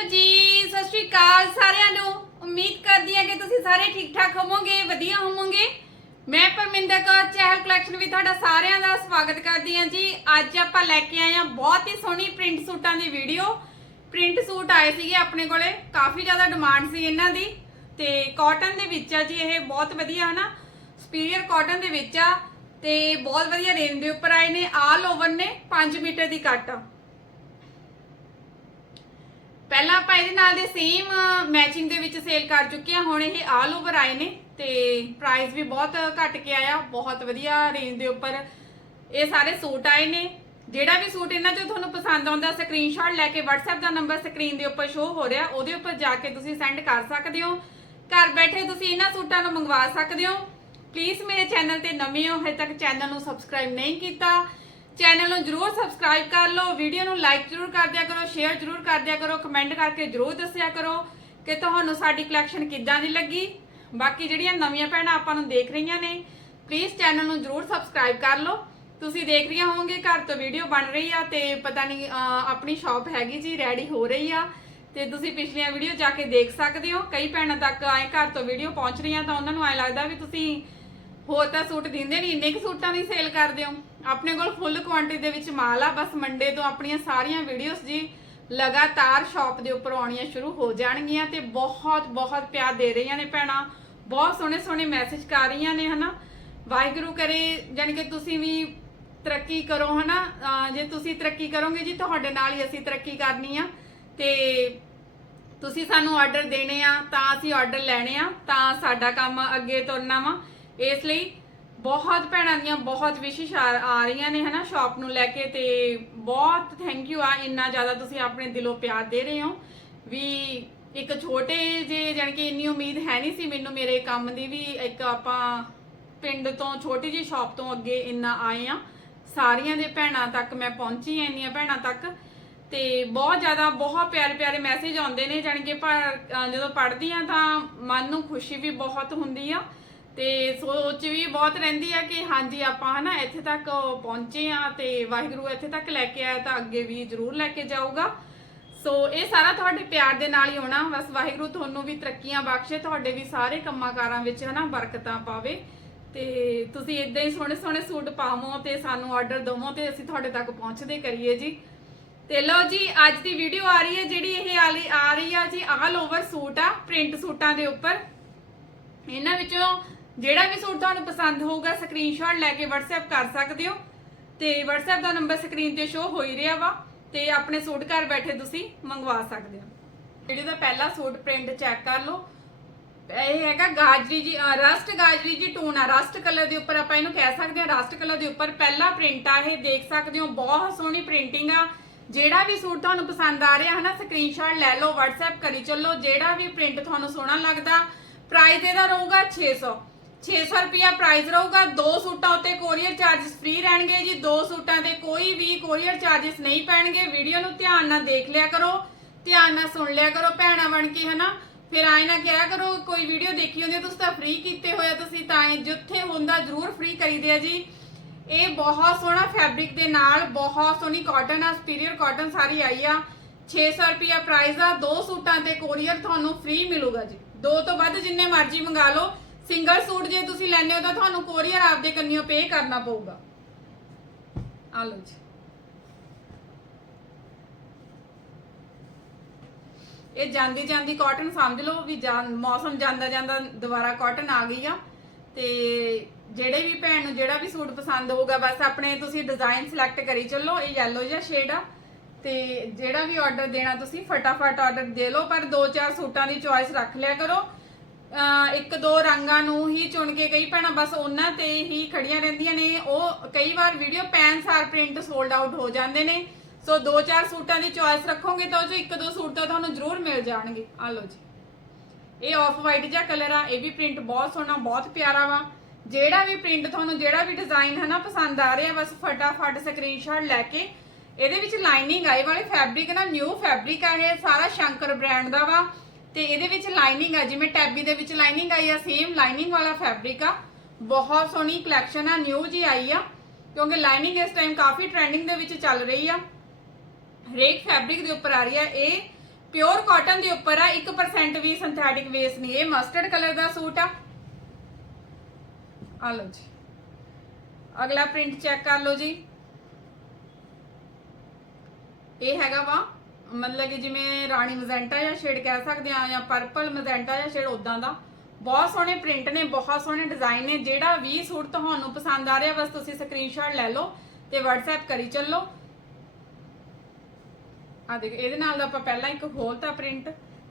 Hello ਜੀ, ਸਤਿ ਸ਼੍ਰੀ ਅਕਾਲ ਸਾਰਿਆਂ ਨੂੰ। ਉਮੀਦ ਕਰਦੀ ਹਾਂ ਕਿ ਤੁਸੀਂ ਸਾਰੇ ਠੀਕ ਠਾਕ ਹੋਵੋਗੇ, ਵਧੀਆ ਹੋਵੋਗੇ। ਮੈਂ ਪਰਮਿੰਦਰ ਕੌਰ, ਚਹਿਲ ਕਲੈਕਸ਼ਨ ਵਿੱਚ ਤੁਹਾਡਾ ਸਾਰਿਆਂ ਦਾ ਸਵਾਗਤ ਕਰਦੀ ਹਾਂ ਜੀ। ਅੱਜ ਆਪਾਂ ਲੈ ਕੇ ਆਏ ਹਾਂ ਬਹੁਤ ਹੀ ਸੋਹਣੀ ਪ੍ਰਿੰਟ ਸੂਟਾਂ ਦੀ ਵੀਡੀਓ ਪ੍ਰਿੰਟ ਸੂਟ ਆਏ ਸੀਗੇ ਆਪਣੇ ਕੋਲੇ, ਕਾਫੀ ਜ਼ਿਆਦਾ ਡਿਮਾਂਡ ਸੀ ਇਹਨਾਂ ਦੀ। ਤੇ ਕਾਟਨ ਦੇ ਵਿੱਚ ਆ ਜੀ, ਇਹ ਬਹੁਤ ਵਧੀਆ, ਹਨਾ? ਸੁਪੀਰੀਅਰ ਕਾਟਨ ਦੇ ਵਿੱਚ ਆ। ਤੇ ਬਹੁਤ ਵਧੀਆ ਰੇਂਜ ਦੇ ਉੱਪਰ ਆਏ ਨੇ, ਆਲ ਓਵਰ ਨੇ 5 ਮੀਟਰ ਦੀ ਕੱਟ। ਪਹਿਲਾਂ ਆਪਾਂ ਇਹਦੇ ਨਾਲ ਦੇ ਸੇਮ ਮੈਚਿੰਗ ਦੇ ਵਿੱਚ ਸੇਲ ਕਰ ਚੁੱਕੇ ਹਾਂ। ਹੁਣ ਇਹ ਆਲ ਓਵਰ ਆਏ ਨੇ ਤੇ ਪ੍ਰਾਈਸ ਵੀ ਬਹੁਤ ਘੱਟ ਕੇ ਆਇਆ। ਬਹੁਤ ਵਧੀਆ ਰੇਂਜ ਦੇ ਉੱਪਰ ਇਹ ਸਾਰੇ ਸੂਟ ਆਏ ਨੇ। ਜਿਹੜਾ ਵੀ ਸੂਟ ਇਹਨਾਂ ਚੋਂ ਤੁਹਾਨੂੰ ਪਸੰਦ ਆਉਂਦਾ ਸਕਰੀਨਸ਼ਾਟ ਲੈ ਕੇ WhatsApp ਦਾ ਨੰਬਰ ਸਕਰੀਨ ਦੇ ਉੱਪਰ ਸ਼ੋ ਹੋ ਰਿਹਾ। ਉਹਦੇ ਉੱਪਰ ਜਾ ਕੇ ਤੁਸੀਂ ਸੈਂਡ ਕਰ ਸਕਦੇ ਹੋ। ਘਰ ਬੈਠੇ ਤੁਸੀਂ ਇਹਨਾਂ ਸੂਟਾਂ ਨੂੰ ਮੰਗਵਾ ਸਕਦੇ ਹੋ। ਪਲੀਜ਼ ਮੇਰੇ ਚੈਨਲ ਤੇ ਨਵੇਂ ਹੋ, ਹਜੇ ਤੱਕ ਚੈਨਲ ਨੂੰ ਸਬਸਕ੍ਰਾਈਬ ਨਹੀਂ ਕੀਤਾ। ਚੈਨਲ ਨੂੰ ਜਰੂਰ ਸਬਸਕ੍ਰਾਈਬ ਕਰ ਲਓ, ਵੀਡੀਓ ਨੂੰ ਲਾਈਕ ਜਰੂਰ ਕਰ ਦਿਆ ਕਰੋ ਸ਼ੇਅਰ ਜਰੂਰ ਕਰ ਦਿਆ ਕਰੋ ਕਮੈਂਟ ਕਰਕੇ ਜਰੂਰ ਦੱਸਿਆ ਕਰੋ ਕਿ ਤੁਹਾਨੂੰ ਸਾਡੀ ਕਲੈਕਸ਼ਨ ਕਿੱਦਾਂ ਦੀ ਲੱਗੀ। ਬਾਕੀ ਜਿਹੜੀਆਂ ਨਵੀਆਂ ਭੈਣਾਂ ਆਪਾਂ ਨੂੰ ਦੇਖ ਰਹੀਆਂ ਨੇ ਪਲੀਜ਼ ਚੈਨਲ ਨੂੰ ਜਰੂਰ ਸਬਸਕ੍ਰਾਈਬ ਕਰ ਲਓ। ਤੁਸੀਂ ਦੇਖ ਰਹੀਆਂ ਹੋਵੋਗੇ, ਘਰ ਤੋਂ ਵੀਡੀਓ ਬਣ ਰਹੀ ਆ ਤੇ ਪਤਾ ਨਹੀਂ ਆਪਣੀ ਸ਼ਾਪ ਹੈਗੀ ਜੀ ਰੈਡੀ ਹੋ ਰਹੀ ਆ। ਤੇ ਤੁਸੀਂ ਪਿਛਲੀਆਂ ਵੀਡੀਓ ਜਾ ਕੇ ਦੇਖ ਸਕਦੇ ਹੋ। ਕਈ ਭੈਣਾਂ ਤੱਕ ਆਏ ਘਰ ਤੋਂ ਵੀਡੀਓ ਪਹੁੰਚ ਰਹੀਆਂ ਤਾਂ ਉਹਨਾਂ ਨੂੰ ਐ ਲੱਗਦਾ ਵੀ ਤੁਸੀਂ ਹੋਰ ਤਾਂ ਸੂਟ ਦਿੰਦੇ ਨਹੀਂ, ਇੰਨੇ ਕੁ ਸੂਟਾਂ ਦੀ ਸੇਲ ਕਰਦੇ ਹੋ। ਆਪਣੇ ਕੋਲ ਫੁੱਲ ਕੁਆਂਟੀਟੀ ਦੇ ਵਿੱਚ ਮਾਲ ਆ, ਬਸ ਮੰਡੇ ਤੋਂ ਆਪਣੀਆਂ ਸਾਰੀਆਂ ਵੀਡੀਓਜ਼ ਜੀ ਲਗਾਤਾਰ ਸ਼ਾਪ ਦੇ ਉੱਪਰ ਆਉਣੀਆਂ ਸ਼ੁਰੂ ਹੋ ਜਾਣਗੀਆਂ ਤੇ ਬਹੁਤ ਬਹੁਤ ਪਿਆਰ ਦੇ ਰਹੀਆਂ ਨੇ ਭੈਣਾਂ। ਬਹੁਤ ਸੋਹਣੇ ਸੋਹਣੇ ਮੈਸੇਜ ਕਰ ਰਹੀਆਂ ਨੇ, ਹਨਾ? ਵਾਹਿਗੁਰੂ ਕਰੇ, ਜਾਣੀ ਕਿ ਤੁਸੀਂ ਵੀ ਤਰੱਕੀ ਕਰੋ, ਹਨਾ? ਅਹ ਜੇ ਤੁਸੀਂ ਤਰੱਕੀ ਕਰੋਗੇ ਜੀ, ਤੁਹਾਡੇ ਨਾਲ ਹੀ ਅਸੀਂ ਤਰੱਕੀ ਕਰਨੀ ਆ। ਤੇ ਤੁਸੀਂ ਸਾਨੂੰ ਆਰਡਰ ਦੇਣੇ ਆ, ਤਾਂ ਅਸੀਂ ਆਰਡਰ ਲੈਣੇ ਆ, ਤਾਂ ਸਾਡਾ ਕੰਮ ਅੱਗੇ ਤੁਰਨਾ ਵਾ। ਇਸ ਲਈ ਬਹੁਤ ਭੈਣਾਂ ਦੀਆਂ ਬਹੁਤ ਵਿਸ਼ੇਸ਼ ਆ ਆ ਰਹੀਆਂ ਨੇ, ਹਨਾ ਸ਼ਾਪ ਨੂੰ ਲੈ ਕੇ ਤੇ ਬਹੁਤ ਥੈਂਕ ਯੂ ਆ, ਇੰਨਾ ਜ਼ਿਆਦਾ ਤੁਸੀਂ ਆਪਣੇ ਦਿਲੋਂ ਪਿਆਰ ਦੇ ਰਹੇ ਹੋ। ਵੀ ਇੱਕ ਛੋਟੇ ਜੇ ਜਾਣੀ ਕਿ ਇੰਨੀ ਉਮੀਦ ਹੈ ਨਹੀਂ ਸੀ, ਮੈਨੂੰ ਮੇਰੇ ਕੰਮ ਦੀ ਵੀ ਇੱਕ ਆਪਾਂ ਪਿੰਡ ਤੋਂ ਛੋਟੀ ਜਿਹੀ ਸ਼ਾਪ ਤੋਂ ਅੱਗੇ ਇੰਨਾ ਆਏ ਆ। ਸਾਰੀਆਂ ਦੇ ਭੈਣਾਂ ਤੱਕ ਮੈਂ ਪਹੁੰਚੀ ਐ ਇੰਨੀਆਂ ਭੈਣਾਂ ਤੱਕ। ਤੇ ਬਹੁਤ ਜ਼ਿਆਦਾ, ਬਹੁਤ ਪਿਆਰੇ ਪਿਆਰੇ ਮੈਸੇਜ ਆਉਂਦੇ ਨੇ, ਜਾਣੀ ਕਿ ਪਰ ਜਦੋਂ ਪੜ੍ਹਦੀ ਆ ਤਾਂ ਮਨ ਨੂੰ ਖੁਸ਼ੀ ਵੀ ਬਹੁਤ ਹੁੰਦੀ ਆ। ਤੇ ਸੋਚ ਵੀ ਬਹੁਤ ਰਹਿੰਦੀ ਆ ਕਿ ਹਾਂਜੀ, ਆਪਾਂ ਹਨਾ ਇੱਥੇ ਤੱਕ ਪਹੁੰਚੇ ਆ ਤੇ ਵਾਹਿਗੁਰੂ ਇੱਥੇ ਤੱਕ ਲੈ ਕੇ ਆਇਆ ਤਾਂ ਅੱਗੇ ਵੀ ਜ਼ਰੂਰ ਲੈ ਕੇ ਜਾਊਗਾ। ਸੋ ਇਹ ਸਾਰਾ ਤੁਹਾਡੇ ਪਿਆਰ ਦੇ ਨਾਲ ਹੀ ਹੋਣਾ। ਬਸ ਵਾਹਿਗੁਰੂ ਤੁਹਾਨੂੰ ਵੀ ਤਰੱਕੀਆਂ ਬਖਸ਼ੇ, ਤੁਹਾਡੇ ਵੀ ਸਾਰੇ ਕੰਮਾਂ ਕਾਰਾਂ ਵਿੱਚ ਹਨਾ ਬਰਕਤਾਂ ਪਾਵੇ। ਤੇ ਤੁਸੀਂ ਇਦਾਂ ਹੀ ਸੋਹਣੇ ਸੋਹਣੇ ਸੂਟ ਪਾਵੋ ਤੇ ਸਾਨੂੰ ਆਰਡਰ ਦਵੋ ਤੇ ਅਸੀਂ ਤੁਹਾਡੇ ਤੱਕ ਪਹੁੰਚਦੇ ਕਰੀਏ ਜੀ। ਤੇ ਲਓ ਜੀ, ਅੱਜ ਦੀ ਵੀਡੀਓ ਆ ਰਹੀ ਹੈ, ਜਿਹੜੀ ਇਹ ਆਲੀ ਆ ਰਹੀ ਆ ਜੀ ਆਲ ਓਵਰ ਸੂਟ ਆ ਪ੍ਰਿੰਟ ਸੂਟਾਂ ਦੇ ਉੱਪਰ। ਇਹਨਾਂ ਵਿੱਚੋਂ ਜਿਹੜਾ ਵੀ ਸੂਟ ਤੁਹਾਨੂੰ ਪਸੰਦ ਹੋਊਗਾ ਸਕਰੀਨਸ਼ਾਟ ਲੈ ਕੇ WhatsApp ਕਰ ਸਕਦੇ ਹੋ। ਤੇ WhatsApp ਦਾ ਨੰਬਰ ਸਕਰੀਨ ਤੇ ਸ਼ੋ ਹੋ ਹੀ ਰਿਹਾ ਵਾ, ਤੇ ਆਪਣੇ ਸੂਟ ਘਰ ਬੈਠੇ ਤੁਸੀਂ ਮੰਗਵਾ ਸਕਦੇ ਹੋ। ਵੀਡੀਓ ਦਾ ਪਹਿਲਾ ਸੂਟ ਪ੍ਰਿੰਟ ਚੈੱਕ ਕਰ ਲਓ। ਇਹ ਹੈਗਾ ਗਾਜਰੀ ਜੀ ਰਸਟ ਗਾਜਰੀ ਜੀ ਟੋਨ ਆ। ਰਸਟ ਕਲਰ ਦੇ ਉੱਪਰ ਆਪਾਂ ਇਹਨੂੰ ਕਹਿ ਸਕਦੇ ਹਾਂ ਰਸਟ ਕਲਰ ਦੇ ਉੱਪਰ ਪਹਿਲਾ ਪ੍ਰਿੰਟ ਆ ਇਹ। ਦੇਖ ਸਕਦੇ ਹੋ, ਬਹੁਤ ਸੋਹਣੀ ਪ੍ਰਿੰਟਿੰਗ ਆ। ਜਿਹੜਾ ਵੀ ਸੂਟ ਤੁਹਾਨੂੰ ਪਸੰਦ ਆ ਰਿਹਾ, ਹਨਾ ਸਕਰੀਨਸ਼ਾਟ ਲੈ ਲਓ, WhatsApp ਕਰੀ ਚੱਲੋ। ਜਿਹੜਾ ਵੀ ਪ੍ਰਿੰਟ ਤੁਹਾਨੂੰ ਸੋਹਣਾ ਲੱਗਦਾ ਪ੍ਰਾਈਸ ਇਹਦਾ ਰਹੂਗਾ 600 600 ਰੁਪਿਆ ਪ੍ਰਾਈਸ ਰਹੂਗਾ, ਦੋ ਸੂਟਾਂ ਉੱਤੇ ਕੋਰੀਅਰ ਚਾਰजेस ਫ੍ਰੀ ਰਹਿਣਗੇ ਜੀ, ਦੋ ਸੂਟਾਂ ਤੇ ਕੋਈ ਵੀ ਕੋਰੀਅਰ ਚਾਰजेस ਨਹੀਂ ਪੈਣਗੇ। ਵੀਡੀਓ ਨੂੰ ਧਿਆਨ ਨਾਲ ਦੇਖ ਲਿਆ ਕਰੋ, ਧਿਆਨ ਨਾਲ ਸੁਣ ਲਿਆ ਕਰੋ ਭੈਣਾ ਬਣ ਕੇ, ਹਨਾ? ਫਿਰ ਆਏ ਨਾ ਕਿਹਾ ਕਰੋ, ਕੋਈ ਵੀਡੀਓ ਦੇਖੀ ਹੁੰਦੀ ਤੁਸੀਂ ਤਾਂ ਫ੍ਰੀ ਕੀਤੇ ਹੋਇਆ ਤੁਸੀਂ ਤਾਂ ਜਿੱਥੇ ਹੁੰਦਾ ਜ਼ਰੂਰ ਫ੍ਰੀ ਕਰੀਦੇ ਆ ਜੀ। ਇਹ ਬਹੁਤ ਸੋਹਣਾ ਫੈਬਰਿਕ ਦੇ ਨਾਲ, ਬਹੁਤ ਸੋਹਣੀ ਕਾਟਨ ਆ ਸੁਪੀਰੀਅਰ ਕਾਟਨ ਸਾਰੀ ਆਈ ਆ। 600 ਰੁਪਿਆ ਪ੍ਰਾਈਸ ਆ, ਦੋ ਸੂਟਾਂ ਤੇ ਕੋਰੀਅਰ ਤੁਹਾਨੂੰ ਫ੍ਰੀ ਮਿਲੂਗਾ ਜੀ। ਦੋ ਤੋਂ ਵੱਧ ਜਿੰਨੇ ਮਰਜ਼ੀ ਮੰਗਾ ਲਓ ਸਿੰਗਲ ਸੂਟ ਜੇ ਤੁਸੀਂ ਲੈਣੇ ਹੋ ਤਾਂ ਤੁਹਾਨੂੰ ਕੋਰੀਅਰ ਆਪਦੇ ਕੰਨਿਓ ਪੇ ਕਰਨਾ ਪਊਗਾ। ਆ ਲਓ ਜੀ। ਇਹ ਜਾਂਦੀ ਜਾਂਦੀ ਕਾਟਨ ਸਮਝ ਲਓ ਵੀ ਮੌਸਮ ਜਾਂਦਾ ਜਾਂਦਾ ਦੁਬਾਰਾ ਕਾਟਨ ਆ ਗਈ ਆ। ਤੇ ਜਿਹੜੇ ਵੀ ਭੈਣ ਨੂੰ ਜਿਹੜਾ ਵੀ ਸੂਟ ਪਸੰਦ ਹੋਊਗਾ, ਬਸ ਆਪਣੇ ਤੁਸੀਂ ਡਿਜ਼ਾਈਨ ਸਿਲੈਕਟ ਕਰੀ ਚੱਲੋ, ਇਹ yellow ਜਿਹਾ ਸ਼ੇਡ ਆ। ਤੇ ਜਿਹੜਾ ਵੀ ਆਰਡਰ ਦੇਣਾ ਤੁਸੀਂ, ਫਟਾਫਟ ਆਰਡਰ ਦੇ ਲਓ, ਪਰ ਦੋ ਚਾਰ ਸੂਟਾਂ ਦੀ ਚੁਆਇਸ ਰੱਖ ਲਿਆ ਕਰੋ। ਇੱਕ ਦੋ ਰੰਗਾਂ ਨੂੰ ਹੀ ਚੁਣ ਕੇ ਕਈ ਭੈਣਾਂ ਬਸ ਉਹਨਾਂ ਤੇ ਹੀ ਖੜੀਆਂ ਰਹਿੰਦੀਆਂ ਨੇ। ਉਹ ਕਈ ਵਾਰ ਵੀਡੀਓ ਪੈਨ ਸਾਰ ਪ੍ਰਿੰਟ ਸੋਲਡ ਆਊਟ ਹੋ ਜਾਂਦੇ ਨੇ। ਸੋ ਦੋ ਚਾਰ ਸੂਟਾਂ ਦੀ ਚੁਆਇਸ ਰੱਖੋਗੇ ਤਾਂ ਉਹ ਚੋਂ ਇੱਕ ਦੋ ਸੂਟ ਤਾਂ ਤੁਹਾਨੂੰ ਜ਼ਰੂਰ ਮਿਲ ਜਾਣਗੇ। ਆ ਲਓ ਜੀ। ਇਹ ਆਫ ਵਾਈਟ ਜਿਹਾ ਕਲਰ ਆ, ਇਹ ਵੀ ਪ੍ਰਿੰਟ ਬਹੁਤ ਸੋਹਣਾ, ਬਹੁਤ ਪਿਆਰਾ ਵਾ। ਜਿਹੜਾ ਵੀ ਪ੍ਰਿੰਟ ਤੁਹਾਨੂੰ ਜਿਹੜਾ ਵੀ ਡਿਜ਼ਾਈਨ ਹੈ ਨਾ ਪਸੰਦ ਆ ਰਿਹਾ, ਬਸ ਫਟਾਫਟ ਸਕਰੀਨਸ਼ਾਟ ਲੈ ਕੇ ਇਹਦੇ ਵਿੱਚ ਲਾਈਨਿੰਗ ਆਈ ਵਾਲੇ ਫੈਬਰਿਕ ਨਾ ਨਿਊ ਫੈਬਰਿਕ ਆ ਇਹ, ਸਾਰਾ ਸ਼ੰਕਰ ਬ੍ਰਾਂਡ ਦਾ ਵਾ। ਤੇ ਇਹਦੇ ਵਿੱਚ ਲਾਈਨਿੰਗ ਆ, ਜਿਵੇਂ ਟੈਬੀ ਦੇ ਵਿੱਚ ਲਾਈਨਿੰਗ ਆਈ ਆ ਸੇਮ ਲਾਈਨਿੰਗ ਵਾਲਾ ਫੈਬਰਿਕ ਆ। ਬਹੁਤ ਸੋਹਣੀ ਕਲੈਕਸ਼ਨ ਆ ਨਿਊ ਜੀ ਆਈ ਆ, ਕਿਉਂਕਿ ਲਾਈਨਿੰਗ ਇਸ ਟਾਈਮ ਕਾਫੀ ਟ੍ਰੈਂਡਿੰਗ ਦੇ ਵਿੱਚ ਚੱਲ ਰਹੀ ਆ। ਹਰੇਕ ਫੈਬਰਿਕ ਦੇ ਉੱਪਰ ਆ ਰਹੀ ਆ, ਇਹ ਪਿਓਰ ਕਾਟਨ ਦੇ ਉੱਪਰ ਆ 1% ਵੀ ਸਿੰਥੈਟਿਕ ਵੇਸ ਨਹੀਂ, ਇਹ ਮਸਟਰਡ ਕਲਰ ਦਾ ਸੂਟ ਆ। ਆ ਲਓ ਜੀ। ਅਗਲਾ ਪ੍ਰਿੰਟ ਚੈੱਕ ਕਰ ਲਓ ਜੀ। ਇਹ ਹੈਗਾ ਵਾ ਮਤਲਬ ਕਿ ਜਿਵੇਂ ਰਾਣੀ ਮਜੈਂਟਾ ਜਾਂ ਸ਼ੇਡ ਕਹਿ ਸਕਦੇ ਆ ਜਾਂ ਪਰਪਲ ਮਜੈਂਟਾ ਜਾਂ ਸ਼ੇਡ ਉਦਾਂ ਦਾ। ਬਹੁਤ ਸੋਹਣੇ ਪ੍ਰਿੰਟ ਨੇ, ਬਹੁਤ ਸੋਹਣੇ ਡਿਜ਼ਾਈਨ ਨੇ। ਜਿਹੜਾ ਵੀ ਸੂਟ ਤੁਹਾਨੂੰ ਪਸੰਦ ਆ ਰਿਹਾ, ਬਸ ਤੁਸੀਂ ਸਕਰੀਨਸ਼ਾਟ ਲੈ ਲਓ ਤੇ WhatsApp ਕਰੀ ਚੱਲੋ। ਆ ਦੇਖ, ਇਹਦੇ ਨਾਲ ਦਾ ਆਪਾਂ ਪਹਿਲਾਂ ਇੱਕ ਹੋਰ ਤਾਂ ਪ੍ਰਿੰਟ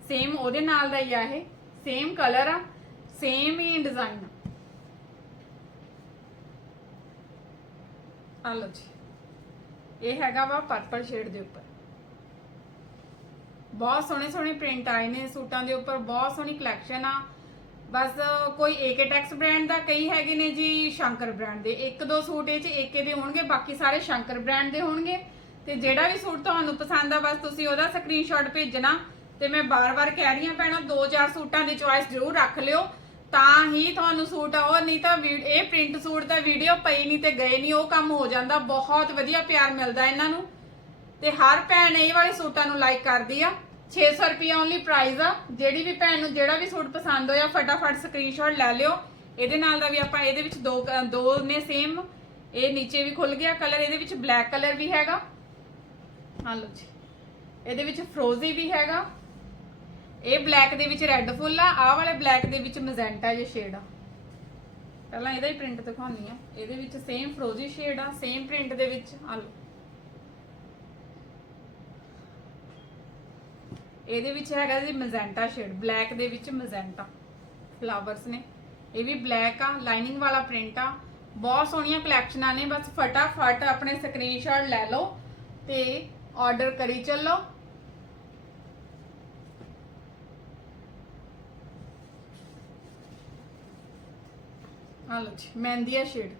ਸੇਮ ਉਹਦੇ ਨਾਲ ਦਾ ਹੀ ਆ ਇਹ ਸੇਮ ਕਲਰ ਆ ਸੇਮ ਹੀ ਡਿਜ਼ਾਈਨ ਆ। ਲਓ ਜੀ। ਇਹ ਹੈਗਾ ਵਾ ਪਰਪਲ ਸ਼ੇਡ ਦੇ ਉੱਪਰ। ਬਹੁਤ ਸੋਹਣੇ ਸੋਹਣੇ ਪ੍ਰਿੰਟ ਆਏ ਨੇ ਸੂਟਾਂ ਦੇ ਉੱਪਰ, ਬਹੁਤ ਸੋਹਣੀ ਕਲੈਕਸ਼ਨ ਆ। ਬਸ ਕੋਈ ਏਕੇ ਟੈਕਸ ਬ੍ਰਾਂਡ ਦਾ ਕਈ ਹੈਗੇ ਨੇ ਜੀ ਸ਼ੰਕਰ ਬ੍ਰਾਂਡ ਦੇ। ਇੱਕ ਦੋ ਸੂਟ ਇਹ ਚ ਏਕੇ ਦੇ ਹੋਣਗੇ, ਬਾਕੀ ਸਾਰੇ ਸ਼ੰਕਰ ਬ੍ਰਾਂਡ ਦੇ ਹੋਣਗੇ। ਤੇ ਜਿਹੜਾ ਵੀ ਸੂਟ ਤੁਹਾਨੂੰ ਪਸੰਦ ਆ, ਬਸ ਤੁਸੀਂ ਉਹਦਾ ਸਕਰੀਨਸ਼ਾਟ ਭੇਜਣਾ। ਤੇ ਮੈਂ ਬਾਰ-ਬਾਰ ਕਹਿ ਰਹੀ ਹਾਂ ਭੈਣਾਂ, ਦੋ ਚਾਰ ਸੂਟਾਂ ਦੀ ਚੁਆਇਸ ਜ਼ਰੂਰ ਰੱਖ ਲਿਓ। ਤਾਂ ਹੀ ਤੁਹਾਨੂੰ ਸੂਟ ਆਓ ਨਹੀਂ ਤਾਂ ਵੀ- ਇਹ ਪ੍ਰਿੰਟ ਸੂਟ ਤਾਂ ਵੀਡੀਓ ਪਈ ਨਹੀਂ ਤੇ ਗਏ ਨਹੀਂ, ਉਹ ਕੰਮ ਹੋ ਜਾਂਦਾ। ਬਹੁਤ ਵਧੀਆ ਪਿਆਰ ਮਿਲਦਾ ਇਹਨਾਂ ਨੂੰ। ਤੇ ਹਰ ਭੈਣ ਇਹ ਵਾਲੇ ਸੂਟਾਂ ਨੂੰ ਲਾਈਕ ਕਰਦੀ ਆ। 600 ਰੁਪਏ ਓਨਲੀ ਪ੍ਰਾਈਸ ਆ। ਜਿਹੜੀ ਵੀ ਭੈਣ ਨੂੰ ਜਿਹੜਾ ਵੀ ਸੂਟ ਪਸੰਦ ਹੋਇਆ, ਫਟਾਫਟ ਸਕਰੀਨਸ਼ਾਟ ਲੈ ਲਿਓ। ਇਹਦੇ ਨਾਲ ਦਾ ਵੀ ਆਪਾਂ ਇਹਦੇ ਵਿੱਚ ਦੋ ਦੋ ਨੇ ਸੇਮ ਇਹ ਨੀਚੇ ਵੀ ਖੁੱਲ ਗਿਆ ਕਲਰ ਇਹਦੇ ਵਿੱਚ ਬਲੈਕ ਕਲਰ ਵੀ ਹੈਗਾ। ਹਾਂ ਲਓ ਜੀ। ਇਹਦੇ ਵਿੱਚ ਫਰੋਜ਼ੀ ਵੀ ਹੈਗਾ। ਇਹ ਬਲੈਕ ਦੇ ਵਿੱਚ ਰੈੱਡ ਫੁੱਲ ਆ। ਆਹ ਵਾਲੇ ਬਲੈਕ ਦੇ ਵਿੱਚ ਮਜ਼ੈਂਟਾ ਜੇ ਸ਼ੇਡ ਆ। ਪਹਿਲਾਂ ਇਹਦਾ ਹੀ ਪ੍ਰਿੰਟ ਦਿਖਾਉਣੀ ਆ। ਇਹਦੇ ਵਿੱਚ ਸੇਮ ਫਰੋਜ਼ੀ ਸ਼ੇਡ ਆ ਸੇਮ ਪ੍ਰਿੰਟ ਦੇ ਵਿੱਚ। ਆ ਲਓ। ਇਹਦੇ ਵਿੱਚ ਹੈਗਾ ਜੀ ਮੈਜੈਂਟਾ ਸ਼ੇਡ, ਬਲੈਕ ਦੇ ਵਿੱਚ ਮੈਜੈਂਟਾ, ਫਲਾਵਰਸ ਨੇ। ਇਹ ਵੀ ਬਲੈਕ ਆ, ਲਾਈਨਿੰਗ ਵਾਲਾ ਪ੍ਰਿੰਟ ਆ। ਬਹੁਤ ਸੋਹਣੀਆਂ ਕਲੈਕਸ਼ਨਾਂ ਨੇ, ਬਸ ਫਟਾਫਟ ਆਪਣੇ ਸਕਰੀਨਸ਼ਾਟ ਲੈ ਲਓ ਤੇ ਆਰਡਰ ਕਰੀ ਚੱਲੋ। ਆ ਲਓ ਜੀ, ਮਹਿੰਦੀਆ ਸ਼ੇਡ।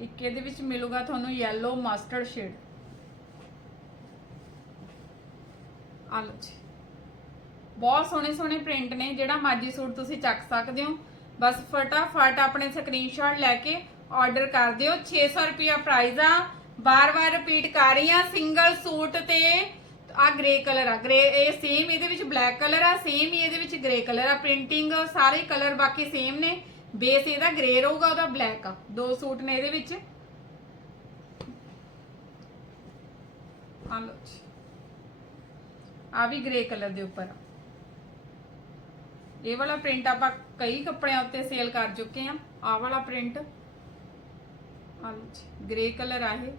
ਇੱਕ ਇਹਦੇ ਵਿੱਚ ਮਿਲੂਗਾ ਤੁਹਾਨੂੰ yellow ਮਸਟਰਡ ਸ਼ੇਡ ਆ ਲਓ ਜੀ। ਬਹੁਤ ਸੋਹਣੇ ਸੋਹਣੇ ਪ੍ਰਿੰਟ ਨੇ, ਜਿਹੜਾ ਮਰਜ਼ੀ ਸੂਟ ਤੁਸੀਂ ਚੱਕ ਸਕਦੇ ਹੋ। ਬਸ ਫਟਾਫਟ ਆਪਣੇ ਸਕਰੀਨਸ਼ਾਟ ਲੈ ਕੇ ਆਰਡਰ ਕਰ ਦਿਓ। 600 ਰੁਪਿਆ ਪ੍ਰਾਈਸ ਆ। ਬਾਰ-ਬਾਰ ਰਿਪੀਟ ਕਰ ਰਹੀ ਆ ਸਿੰਗਲ ਸੂਟ ਤੇ ਆ ਗ੍ਰੇ ਕਲਰ ਆ। ਗ੍ਰੇ ਇਹ ਸੇਮ ਇਹਦੇ ਵਿੱਚ ਬਲੈਕ ਕਲਰ ਆ ਸੇਮ ਹੀ ਇਹਦੇ ਵਿੱਚ ਗ੍ਰੇ ਕਲਰ ਆ। ਪ੍ਰਿੰਟਿੰਗ ਸਾਰੇ ਕਲਰ ਬਾਕੀ ਸੇਮ ਨੇ। ਬੇਸ ਇਹਦਾ ਗ੍ਰੇ ਰਹੂਗਾ, ਉਹਦਾ ਬਲੈਕ ਆ। ਦੋ ਸੂਟ ਨੇ ਇਹਦੇ ਵਿੱਚ। ਆ ਲਓ ਆ ਵੀ ਗ੍ਰੇ ਕਲਰ ਦੇ ਉੱਪਰ ਆ। ਇਹ ਵਾਲਾ ਪ੍ਰਿੰਟ ਆਪਾਂ ਕਈ ਕੱਪੜਿਆਂ ਉੱਤੇ ਸੇਲ ਕਰ ਚੁੱਕੇ ਆ। ਆਹ ਵਾਲਾ ਪ੍ਰਿੰਟ ਆ ਲਓ ਗ੍ਰੇ ਕਲਰ ਆ ਇਹ।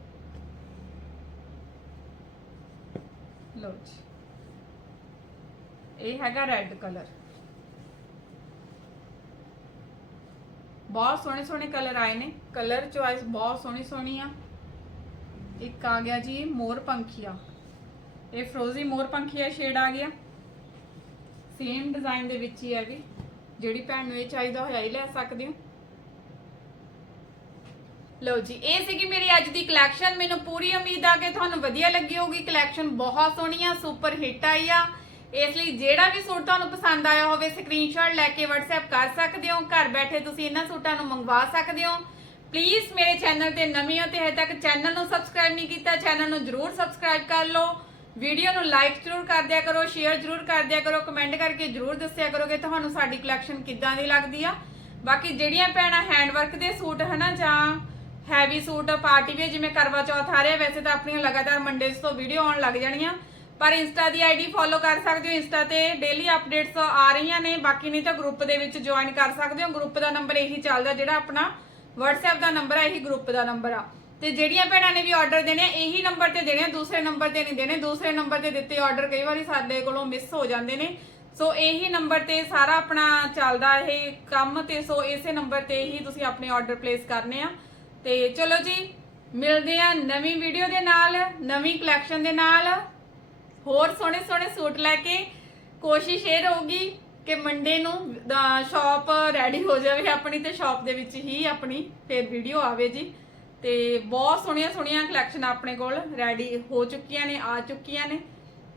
ਲਓ ਜੀ। ਇਹ ਹੈਗਾ ਰੈੱਡ ਕਲਰ ਬਹੁਤ ਸੋਹਣੇ ਸੋਹਣੇ ਕਲਰ ਆਏ ਨੇ। ਕਲਰ ਚੁਆਇਸ ਬਹੁਤ ਸੋਹਣੀ ਸੋਹਣੀ ਆ। ਇੱਕ ਆ ਗਿਆ ਜੀ ਮੋਰ ਪੰਖੀਆ। ਇਹ ਫਰੋਜ਼ੀ ਮੋਰ ਪੰਖੀਆ ਸ਼ੇਡ ਆ ਗਿਆ। ਸੇਮ ਡਿਜ਼ਾਈਨ ਦੇ ਵਿੱਚ ਹੀ ਹੈ ਵੀ। ਜਿਹੜੀ ਭੈਣ ਨੂੰ ਇਹ ਚਾਹੀਦਾ ਹੋਇਆ ਹੀ ਲੈ ਸਕਦੇ ਹੋ। ਲਓ ਜੀ, ਇਹ ਸੀਗੀ ਮੇਰੀ ਅੱਜ ਦੀ ਕਲੈਕਸ਼ਨ ਮੈਨੂੰ ਪੂਰੀ ਉਮੀਦ ਆ ਕਿ ਤੁਹਾਨੂੰ ਵਧੀਆ ਲੱਗੀ ਹੋਊਗੀ। ਕਲੈਕਸ਼ਨ ਬਹੁਤ ਸੋਹਣੀ ਆ ਸੁਪਰ ਹਿੱਟ ਆਈ ਆ। ਇਸ ਲਈ ਜਿਹੜਾ ਵੀ ਸੂਟ ਤੁਹਾਨੂੰ ਪਸੰਦ ਆਇਆ ਹੋਵੇ ਸਕਰੀਨਸ਼ਾਟ ਲੈ ਕੇ WhatsApp ਕਰ ਸਕਦੇ ਹੋ। ਘਰ ਬੈਠੇ ਤੁਸੀਂ ਇਹਨਾਂ ਸੂਟਾਂ ਨੂੰ ਮੰਗਵਾ ਸਕਦੇ ਹੋ। ਪਲੀਜ਼ ਮੇਰੇ ਚੈਨਲ ਤੇ ਨਵੇਂ ਹੋ ਤੇ ਹਜੇ ਤੱਕ ਚੈਨਲ ਨੂੰ ਸਬਸਕ੍ਰਾਈਬ ਨਹੀਂ ਕੀਤਾ ਚੈਨਲ ਨੂੰ ਜਰੂਰ ਸਬਸਕ੍ਰਾਈਬ ਕਰ ਲਓ। ਵੀਡੀਓ ਨੂੰ ਲਾਈਕ ਜਰੂਰ ਕਰ ਦਿਆ ਕਰੋ ਸ਼ੇਅਰ ਜਰੂਰ ਕਰ ਦਿਆ ਕਰੋ ਕਮੈਂਟ ਕਰਕੇ ਜਰੂਰ ਦੱਸਿਆ ਕਰੋ ਕਿ ਤੁਹਾਨੂੰ ਸਾਡੀ ਕਲੈਕਸ਼ਨ ਕਿੱਦਾਂ ਦੀ ਲੱਗਦੀ ਆ। ਬਾਕੀ ਜਿਹੜੀਆਂ ਭੈਣਾਂ ਹੈਂਡਵਰਕ ਦੇ ਸੂਟ ਹਨਾ ਜਾਂ ਹੈਵੀ ਸੂਟ ਪਾਰਟੀ ਵੀ ਜਿਵੇਂ ਕਰਵਾ ਚੌਥ ਆ ਰਿਹਾ, ਵੈਸੇ ਤਾਂ ਆਪਣੀਆਂ ਲਗਾਤਾਰ ਮੰਡੇਜ਼ ਤੋਂ ਵੀਡੀਓ ਆਉਣ ਲੱਗ ਜਾਣੀਆਂ। ਪਰ ਇੰਸਟਾ ਦੀ ਆਈਡੀ ਫੋਲੋ ਕਰ ਸਕਦੇ ਹੋ। ਇੰਸਟਾ ਤੇ ਡੇਲੀ ਅਪਡੇਟਸ ਆ ਰਹੀਆਂ ਨੇ। ਬਾਕੀ ਨਹੀਂ ਤਾਂ ਗਰੁੱਪ ਦੇ ਵਿੱਚ ਜੁਆਇਨ ਕਰ ਸਕਦੇ ਹੋ। ਗਰੁੱਪ ਦਾ ਨੰਬਰ ਇਹੀ ਚੱਲਦਾ, ਜਿਹੜਾ ਆਪਣਾ WhatsApp ਦਾ ਨੰਬਰ ਹੈ ਇਹੀ ਗਰੁੱਪ ਦਾ ਨੰਬਰ ਆ। ਤੇ ਜਿਹੜੀਆਂ ਭੈਣਾਂ ਨੇ ਵੀ ਆਰਡਰ ਦੇਣੇ ਆ ਇਹੀ ਨੰਬਰ ਤੇ ਦੇਣੇ ਆ ਦੂਸਰੇ ਨੰਬਰ ਤੇ ਨਹੀਂ ਦੇਣੇ। ਦੂਸਰੇ ਨੰਬਰ ਤੇ ਦਿੱਤੇ ਆਰਡਰ ਕਈ ਵਾਰੀ ਸਾਡੇ ਕੋਲੋਂ ਮਿਸ ਹੋ ਜਾਂਦੇ ਨੇ। ਸੋ ਇਹੀ ਨੰਬਰ ਤੇ ਸਾਰਾ ਆਪਣਾ ਚੱਲਦਾ ਇਹ ਕੰਮ ਤੇ, ਸੋ ਇਸੇ ਨੰਬਰ ਤੇ ਹੀ ਤੁਸੀਂ ਆਪਣੇ ਆਰਡਰ ਪਲੇਸ ਕਰਨੇ ਆ। ਤੇ ਚਲੋ ਜੀ, ਮਿਲਦੇ ਆ ਨਵੀਂ ਵੀਡੀਓ ਦੇ ਨਾਲ, ਨਵੀਂ ਕਲੈਕਸ਼ਨ ਦੇ ਨਾਲ। ਹੋਰ ਸੋਹਣੇ ਸੋਹਣੇ ਸੂਟ ਲੈ ਕੇ ਕੋਸ਼ਿਸ਼ ਇਹ ਰਹੂਗੀ ਕਿ ਮੰਡੇ ਨੂੰ ਸ਼ਾਪ ਰੈਡੀ ਹੋ ਜਾਵੇ ਆਪਣੀ ਤੇ ਸ਼ਾਪ ਦੇ ਵਿੱਚ ਹੀ ਆਪਣੀ ਫੇਰ ਵੀਡੀਓ ਆਵੇ ਜੀ। ਤੇ ਬਹੁਤ ਸੋਹਣੀਆਂ ਸੋਹਣੀਆਂ ਕਲੈਕਸ਼ਨ ਆਪਣੇ ਕੋਲ ਰੈਡੀ ਹੋ ਚੁੱਕੀਆਂ ਨੇ, ਆ ਚੁੱਕੀਆਂ ਨੇ।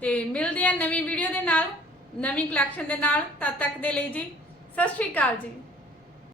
ਤੇ ਮਿਲਦੇ ਆ ਨਵੀਂ ਵੀਡੀਓ ਦੇ ਨਾਲ, ਨਵੀਂ ਕਲੈਕਸ਼ਨ ਦੇ ਨਾਲ, ਤਦ ਤੱਕ ਦੇ ਲਈ ਜੀ। ਸਤਿ ਸ਼੍ਰੀ ਅਕਾਲ ਜੀ।